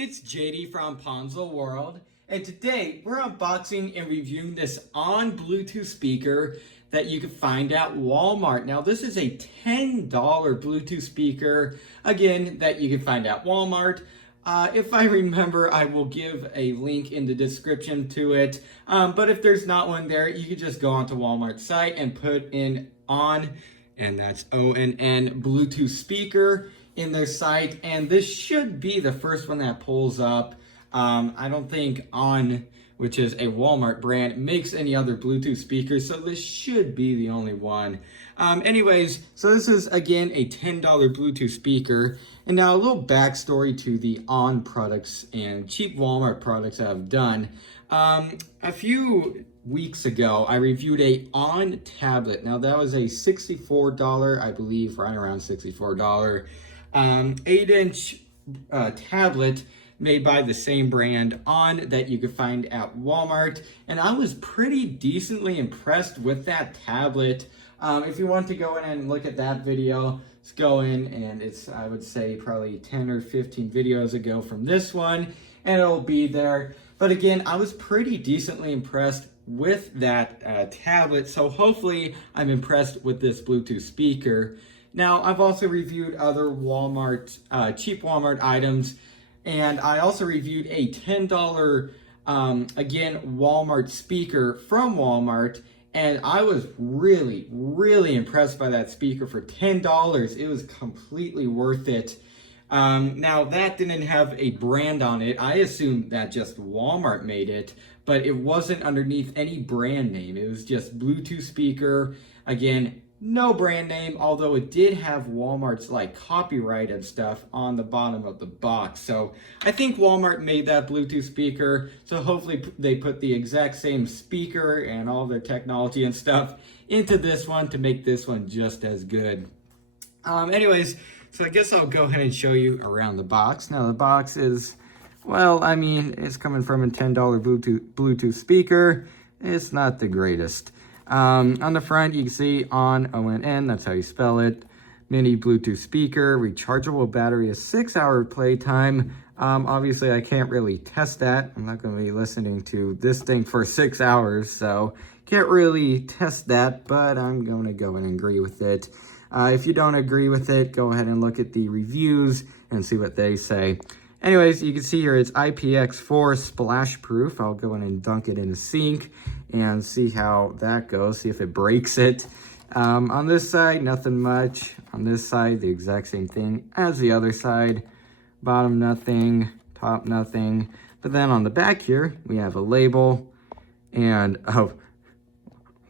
it's JD from Ponzo World, and today we're unboxing and reviewing this ONN Bluetooth speaker that you can find at Walmart. Now this is a $10 Bluetooth speaker, again, that you can find at Walmart. If I remember, I will give a link in the description to it, but if there's not one there, you can just go onto Walmart's site and put in ONN, and that's ONN Bluetooth speaker in their site, and this should be the first one that pulls up. I don't think ONN, which is a Walmart brand, makes any other Bluetooth speakers, so this should be the only one. Anyways, so this is again a $10 Bluetooth speaker, and now a little backstory to the ONN products and cheap Walmart products I've done. A few weeks ago, I reviewed a ONN Tablet. Now that was a $64, I believe, right around $64. 8-inch tablet made by the same brand ONN that you could find at Walmart, and I was pretty decently impressed with that tablet. If you want to go in and look at that video, let's go in, and it's, I would say, probably 10 or 15 videos ago from this one, and it'll be there. But again, I was pretty decently impressed with that tablet, so hopefully I'm impressed with this Bluetooth speaker. Now, I've also reviewed other Walmart, cheap Walmart items, and I also reviewed a $10, again, Walmart speaker from Walmart, and I was really impressed by that speaker for $10. It was completely worth it. Now, that didn't have a brand on it. I assumed that just Walmart made it, but it wasn't underneath any brand name. It was just Bluetooth speaker, again, no brand name, although it did have Walmart's like copyright and stuff on the bottom of the box. So I think Walmart made that Bluetooth speaker, so hopefully they put the exact same speaker and all their technology and stuff into this one to make this one just as good. Anyways, so I guess I'll go ahead and show you around the box. Now the box is, well, I mean, it's coming from a $10 Bluetooth speaker. It's not the greatest. On the front, you can see ONN, ONN, that's how you spell it. Mini Bluetooth speaker, rechargeable battery, a 6-hour playtime. Obviously, I can't really test that. I'm not going to be listening to this thing for 6 hours, so can't really test that, but I'm going to go and agree with it. If you don't agree with it, go ahead and look at the reviews and see what they say. Anyways, you can see here it's IPX4 splash proof. I'll go in and dunk it in a sink and see how that goes, see if it breaks it. On this side, nothing much. On this side, the exact same thing as the other side. Bottom, nothing. Top, nothing. But then on the back here, we have a label and a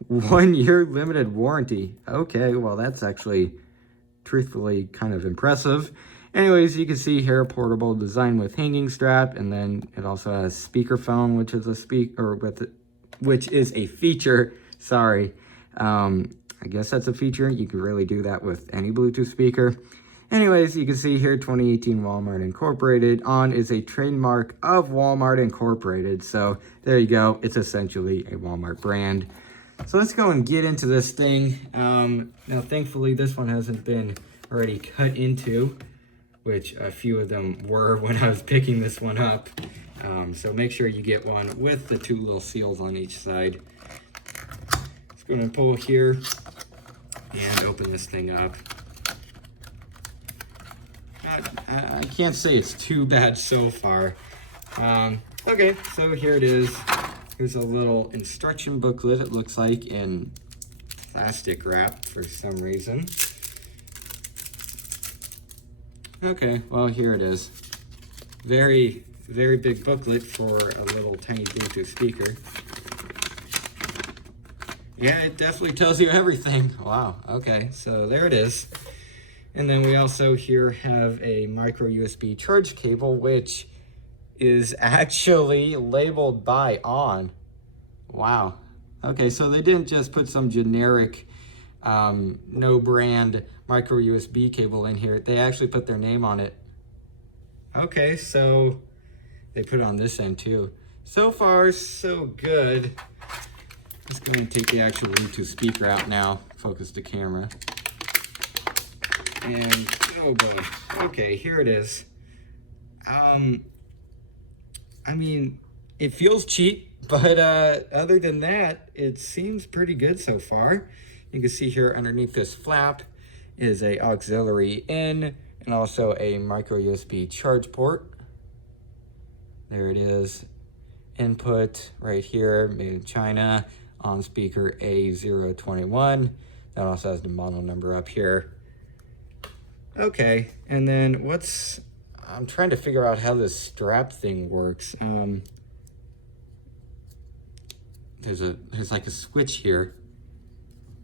1-year limited warranty. Okay, well, that's actually truthfully kind of impressive. Anyways, you can see here, portable design with hanging strap, and then it also has speakerphone, which is a feature. Sorry, I guess that's a feature. You can really do that with any Bluetooth speaker. Anyways, you can see here, 2018 Walmart Incorporated. ONN is a trademark of Walmart Incorporated, so there you go. It's essentially a Walmart brand. So let's go and get into this thing. Now, thankfully, this one hasn't been already cut into, which a few of them were when I was picking this one up. So make sure you get one with the 2 little seals on each side. Just going to pull here and open this thing up. I can't say it's too bad so far. Okay, so here it is. Here's a little instruction booklet, it looks like, in plastic wrap for some reason. Okay, well, here it is. Very big booklet for a little tiny Bluetooth speaker. Yeah, it definitely tells you everything. Wow, okay, so there it is. And then we also here have a micro USB charge cable, which is actually labeled by ONN. Wow. Okay, so they didn't just put some generic no brand micro USB cable in here. They actually put their name on it. Okay, so they put it on this end too. So far, so good. Let's go ahead and take the actual Bluetooth speaker out now. Focus the camera. And, oh boy. Okay, here it is. I mean, it feels cheap, but other than that, it seems pretty good so far. You can see here underneath this flap is a auxiliary in and also a micro USB charge port. There it is. Input right here, made in China, on speaker A021. That also has the model number up here. Okay, and then I'm trying to figure out how this strap thing works. There's like a switch here.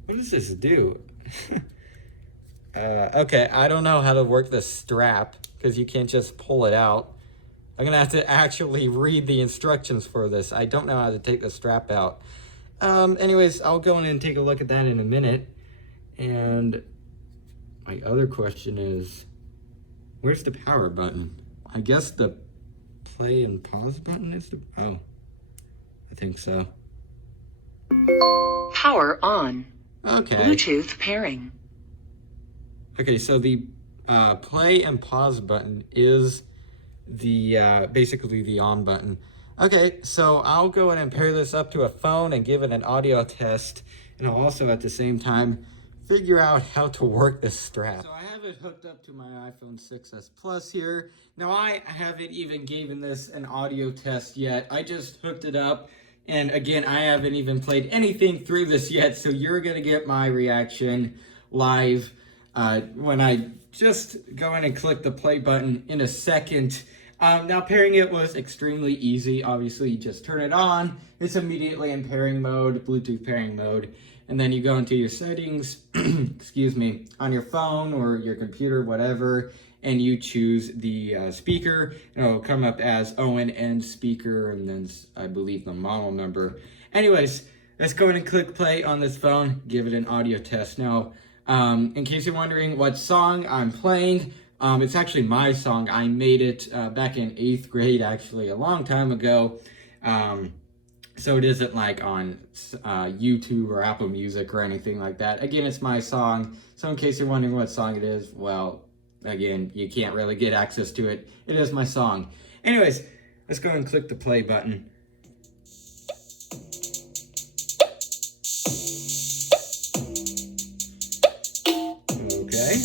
What does this do? Okay, I don't know how to work the strap because you can't just pull it out. I'm gonna have to actually read the instructions for this. I don't know how to take the strap out. Anyways, I'll go in and take a look at that in a minute. And my other question is, where's the power button? I guess the play and pause button is the, oh, I think so. Power on. Okay. Bluetooth pairing. Okay, so the play and pause button is the basically the on button. Okay, so I'll go ahead and pair this up to a phone and give it an audio test, and I'll also at the same time figure out how to work this strap. So I have it hooked up to my iPhone 6s Plus here. Now I haven't even given this an audio test yet. I just hooked it up, and again, I haven't even played anything through this yet, so you're gonna get my reaction live when I just go in and click the play button in a second. Now pairing it was extremely easy. Obviously you just turn it on, it's immediately in pairing mode, Bluetooth pairing mode, and then you go into your settings, excuse me, on your phone or your computer, whatever, and you choose the speaker, and it'll come up as ONN speaker, and then I believe the model number. Anyways, let's go ahead and click play on this phone, give it an audio test. Now, in case you're wondering what song I'm playing, it's actually my song. I made it back in 8th grade, actually, a long time ago. So it isn't like on YouTube or Apple Music or anything like that. Again, it's my song. So in case you're wondering what song it is, well, again, you can't really get access to it. It is my song. Anyways, let's go and click the play button. Okay.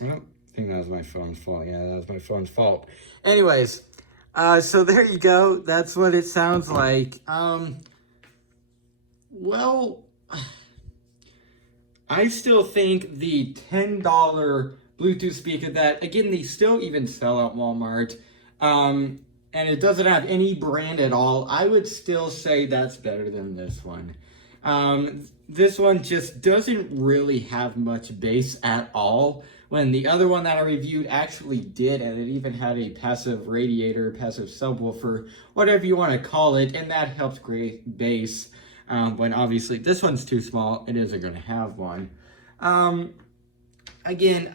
Well, I think that was my phone's fault. Yeah, that was my phone's fault. Anyways, so there you go. That's what it sounds like. Well, I still think the $10 Bluetooth speaker that, again, they still even sell at Walmart, and it doesn't have any brand at all, I would still say that's better than this one. This one just doesn't really have much bass at all, when the other one that I reviewed actually did, and it even had a passive radiator, passive subwoofer, whatever you want to call it, and that helps create bass. When obviously this one's too small, it isn't going to have one. Again,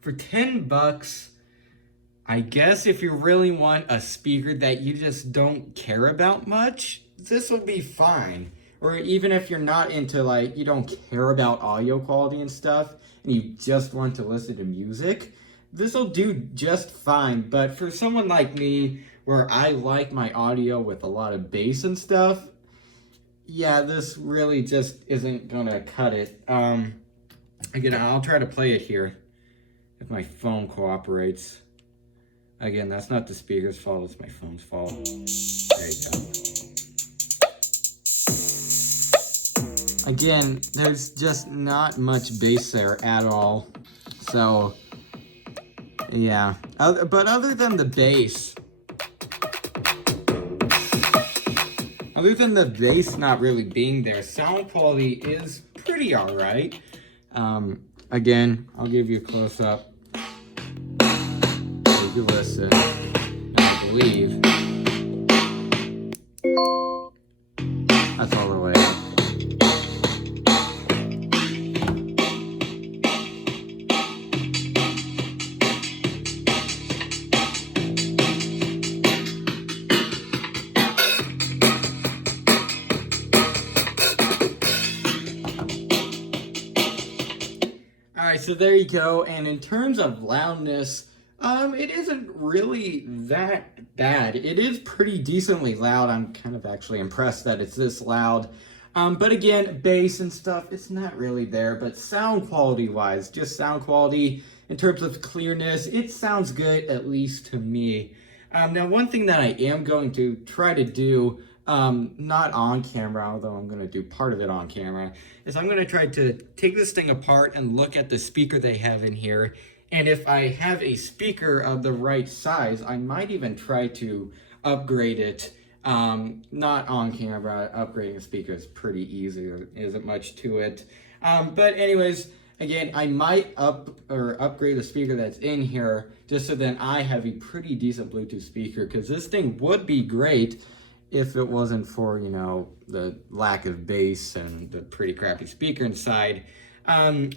for $10, I guess if you really want a speaker that you just don't care about much, this will be fine. Or even if you're not into, like, you don't care about audio quality and stuff, and you just want to listen to music, this will do just fine. But for someone like me, where I like my audio with a lot of bass and stuff, yeah, this really just isn't gonna cut it. Again, I'll try to play it here if my phone cooperates. Again, that's not the speaker's fault, it's my phone's fault. There you go. Again, there's just not much bass there at all. So, yeah. But other than the bass, not really being there, sound quality is pretty alright. Again, I'll give you a close-up. You can listen, and I believe so there you go. And in terms of loudness, it isn't really that bad. It is pretty decently loud. I'm kind of actually impressed that it's this loud. But again, bass and stuff, it's not really there. But sound quality wise, just sound quality in terms of clearness, it sounds good, at least to me. Now, one thing that I am going to try to do, not on camera, although I'm going to do part of it on camera, is I'm going to try to take this thing apart and look at the speaker they have in here. And if I have a speaker of the right size, I might even try to upgrade it. Not on camera. Upgrading a speaker is pretty easy. There isn't much to it. But anyways, again, I might upgrade the speaker that's in here just so then I have a pretty decent Bluetooth speaker, because this thing would be great if it wasn't for, you know, the lack of bass and the pretty crappy speaker inside.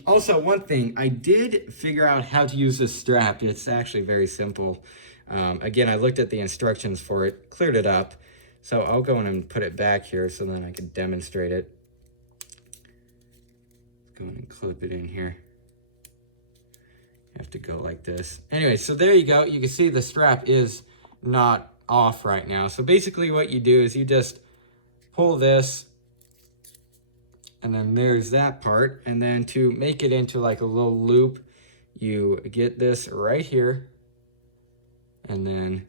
Also, one thing, I did figure out how to use this strap. It's actually very simple. Again, I looked at the instructions for it, cleared it up. So I'll go in and put it back here so then I can demonstrate it. Go in and clip it in here. You have to go like this. Anyway, so there you go. You can see the strap is not off right now. So basically what you do is you just pull this, and then there's that part. And then to make it into like a little loop, you get this right here, and then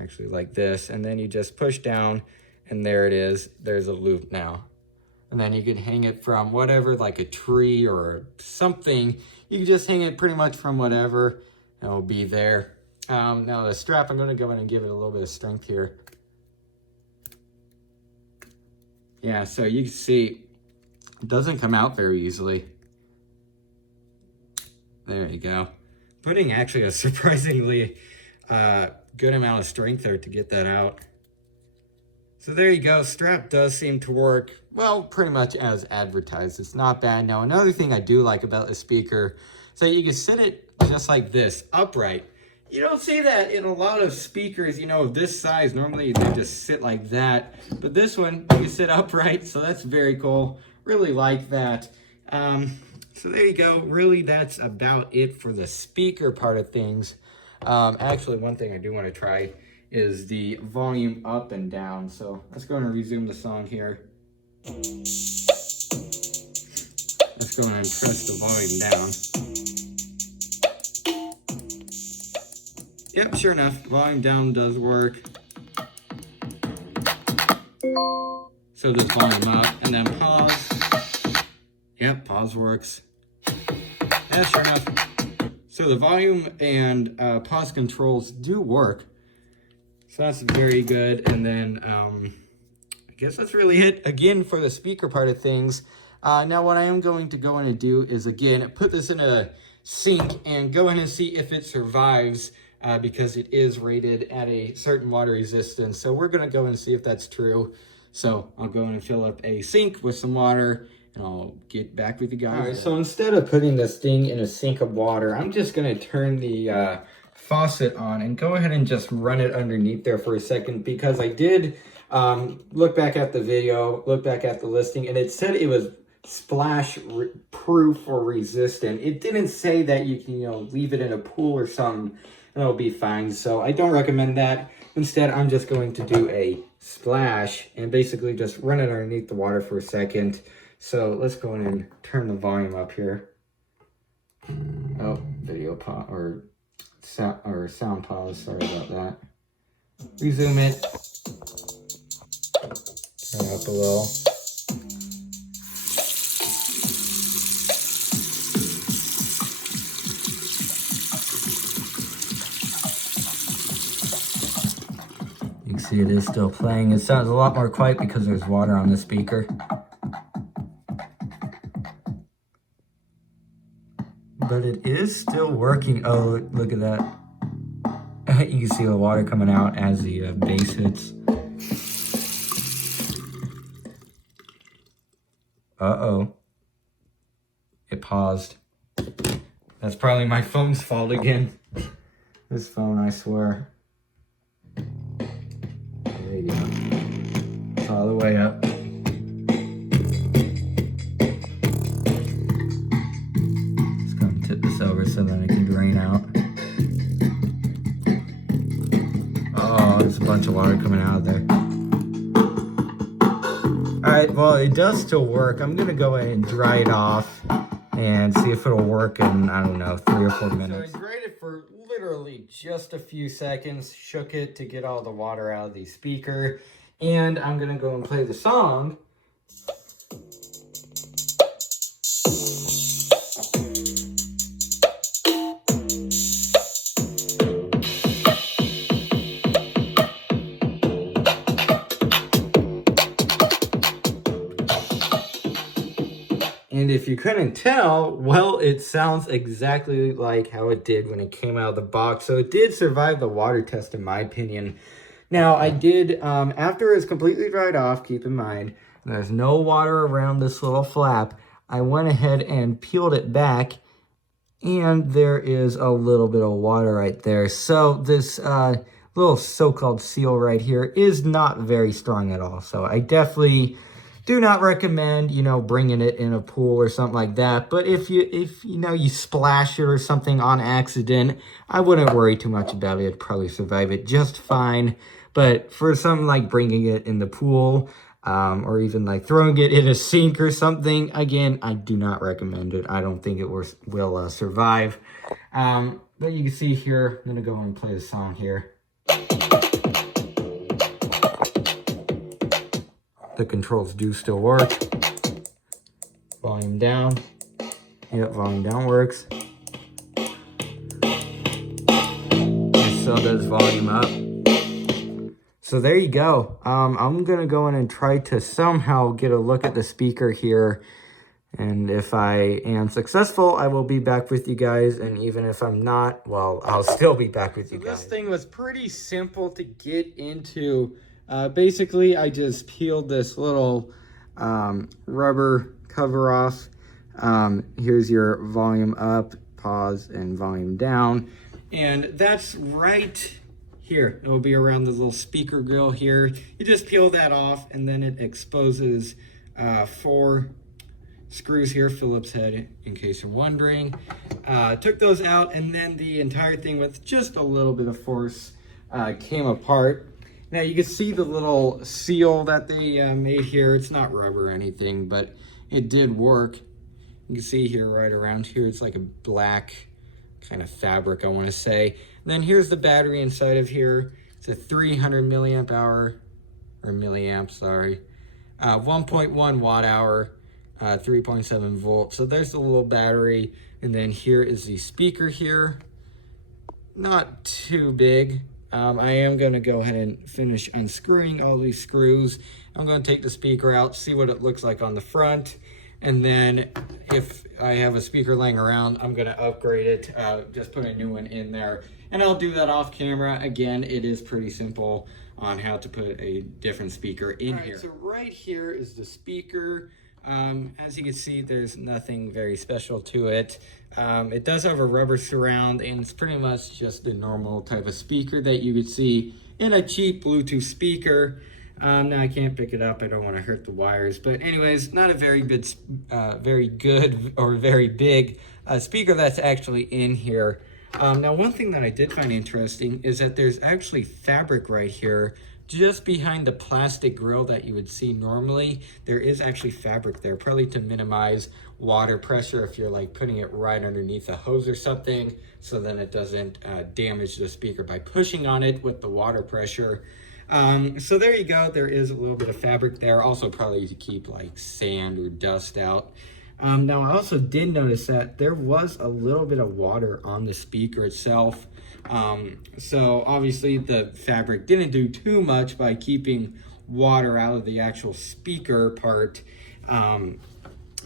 actually like this, and then you just push down, and there it is. There's a loop now. And then you can hang it from whatever, like a tree or something. You can just hang it pretty much from whatever, and it'll be there. Now the strap, I'm gonna go in and give it a little bit of strength here. Yeah, so you can see, it doesn't come out very easily. There you go. Putting actually a surprisingly good amount of strength there to get that out. So there you go. Strap does seem to work, well, pretty much as advertised. It's not bad. Now, another thing I do like about the speaker is that you can sit it just like this, upright. You don't see that in a lot of speakers, you know, of this size. Normally, they just sit like that. But this one, you can sit upright, so that's very cool. Really like that. So there you go. Really, that's about it for the speaker part of things. Actually, one thing I do want to try is the volume up and down. So let's go and resume the song here. Let's go and press the volume down. Yep, sure enough, volume down does work. So does volume up, and then pause. Yep, pause works. Yeah, sure enough. So the volume and pause controls do work. So that's very good. And then I guess that's really it again for the speaker part of things. Now what I am going to go in and do is, again, put this in a sink and go in and see if it survives, because it is rated at a certain water resistance. So we're going to go and see if that's true. So I'll go in and fill up a sink with some water, and I'll get back with you guys. All right, so instead of putting this thing in a sink of water, I'm just going to turn the faucet on and go ahead and just run it underneath there for a second, because I did look back at the video, look back at the listing, and it said it was splash proof or resistant. It didn't say that you can, you know, leave it in a pool or something and it'll be fine. So I don't recommend that. Instead, I'm just going to do a splash and basically just run it underneath the water for a second. So let's go in and turn the volume up here. Oh, video pause or sound pause. Sorry about that. Resume it. Turn it up a little. You can see it is still playing. It sounds a lot more quiet because there's water on the speaker. But it is still working. Oh, look at that. You can see the water coming out as the bass hits. Uh-oh. It paused. That's probably my phone's fault again. This phone, I swear. There you go. It's all the way up. so then it can drain out. Oh, there's a bunch of water coming out of there. Alright, well, it does still work. I'm gonna go ahead and dry it off and see if it'll work in, I don't know, 3 or 4 minutes. So I dried it for literally just a few seconds, shook it to get all the water out of the speaker, and I'm gonna go and play the song. And if you couldn't tell, well, it sounds exactly like how it did when it came out of the box. So it did survive the water test, in my opinion. Now, I did, after it's completely dried off, keep in mind, there's no water around this little flap. I went ahead and peeled it back, and there is a little bit of water right there. So this little so-called seal right here is not very strong at all. So I definitely do not recommend, you know, bringing it in a pool or something like that. But if you know, you splash it or something on accident, I wouldn't worry too much about it. It'd probably survive it just fine. But for something like bringing it in the pool, or even like throwing it in a sink or something, again, I do not recommend it. I don't think it will survive. But you can see here, I'm gonna go and play the song here. The controls do still work. Volume down. Yep, volume down works. And so does volume up. So there you go. I'm gonna go in and try to somehow get a look at the speaker here. And if I am successful, I will be back with you guys. And even if I'm not, well, I'll still be back with you guys. This thing was pretty simple to get into. Basically, I just peeled this little rubber cover off. Here's your volume up, pause, and volume down. And that's right here. It will be around the little speaker grill here. You just peel that off, and then it exposes 4 screws here, Phillips head, in case you're wondering. Took those out, and then the entire thing with just a little bit of force came apart. Now you can see the little seal that they made here. It's not rubber or anything, but it did work. You can see here, right around here, it's like a black kind of fabric, I want to say. And then here's the battery inside of here. It's a 300 milliamp hour, or milliamp, sorry. 1.1 watt hour, 3.7 volts. So there's the little battery. And then here is the speaker here. Not too big. I am going to go ahead and finish unscrewing all these screws. I'm going to take the speaker out, see what it looks like on the front. And then if I have a speaker laying around, I'm going to upgrade it, just put a new one in there. And I'll do that off camera. Again, it is pretty simple on how to put a different speaker in here. So right here is the speaker. As you can see, there's nothing very special to it. It does have a rubber surround, and it's pretty much just the normal type of speaker that you would see in a cheap Bluetooth speaker. Now I can't pick it up. I don't want to hurt the wires. But anyways, not a very good or very big speaker that's actually in here. Now, one thing that I did find interesting is that there's actually fabric right here just behind the plastic grill that you would see normally. There is actually fabric there, probably to minimize water pressure if you're like putting it right underneath a hose or something, so then it doesn't damage the speaker by pushing on it with the water pressure. So there you go. There is a little bit of fabric there, also probably to keep like sand or dust out. Now I also did notice that there was a little bit of water on the speaker itself. So obviously the fabric didn't do too much by keeping water out of the actual speaker part.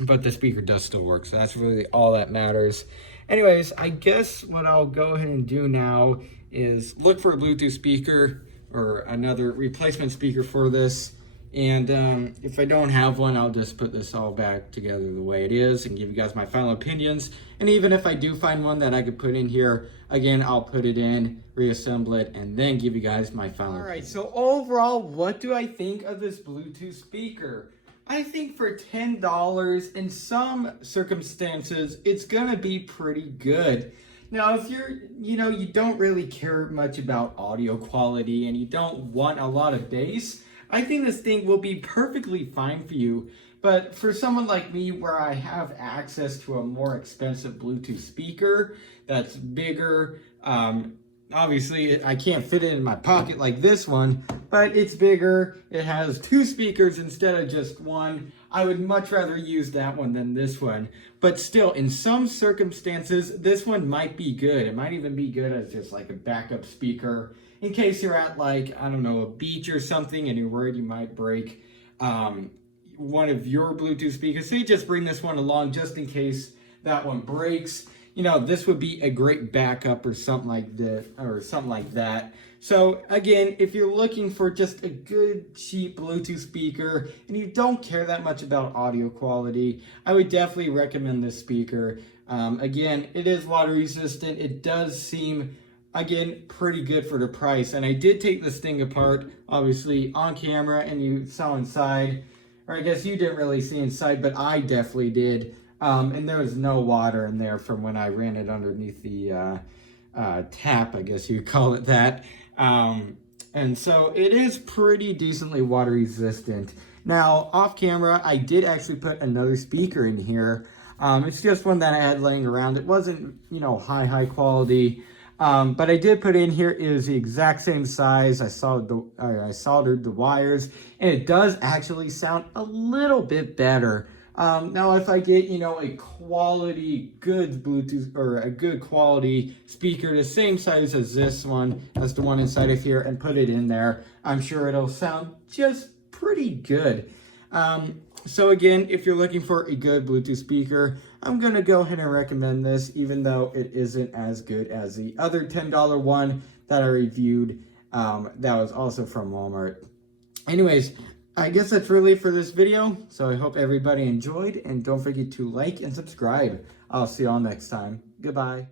But the speaker does still work, so that's really all that matters. Anyways, I guess what I'll go ahead and do now is look for a Bluetooth speaker or another replacement speaker for this. And if I don't have one, I'll just put this all back together the way it is and give you guys my final opinions. And even if I do find one that I could put in here, again, I'll put it in, reassemble it, and then give you guys my final opinions. All right, so overall, what do I think of this Bluetooth speaker? I think for $10, in some circumstances, it's gonna be pretty good. Now, if you don't really care much about audio quality and you don't want a lot of bass, I think this thing will be perfectly fine for you. But for someone like me, where I have access to a more expensive Bluetooth speaker that's bigger, obviously I can't fit it in my pocket like this one, but it's bigger. It has two speakers instead of just one. I would much rather use that one than this one. But still, in some circumstances, this one might be good. It might even be good as just like a backup speaker in case you're at, like, I don't know, a beach or something and you're worried you might break one of your Bluetooth speakers. So you just bring this one along just in case that one breaks. This would be a great backup or something like that. So again, if you're looking for just a good cheap Bluetooth speaker and you don't care that much about audio quality, I would definitely recommend this speaker. Again, it is water resistant. It does seem, again, pretty good for the price. And I did take this thing apart, obviously, on camera, and you saw inside. Or I guess you didn't really see inside, but I definitely did. And there was no water in there from when I ran it underneath the tap, I guess you call it that. And so it is pretty decently water resistant. Now, off camera, I did actually put another speaker in here. It's just one that I had laying around. It wasn't, high quality. But I did put in here. It was the exact same size. I soldered the wires, and it does actually sound a little bit better. Now, if I get, a quality, good Bluetooth or a good quality speaker, the same size as this one, as the one inside of here, and put it in there, I'm sure it'll sound just pretty good. So again, if you're looking for a good Bluetooth speaker, I'm going to go ahead and recommend this, even though it isn't as good as the other $10 one that I reviewed that was also from Walmart. Anyways, I guess that's really it for this video. So I hope everybody enjoyed, and don't forget to like and subscribe. I'll see y'all next time. Goodbye.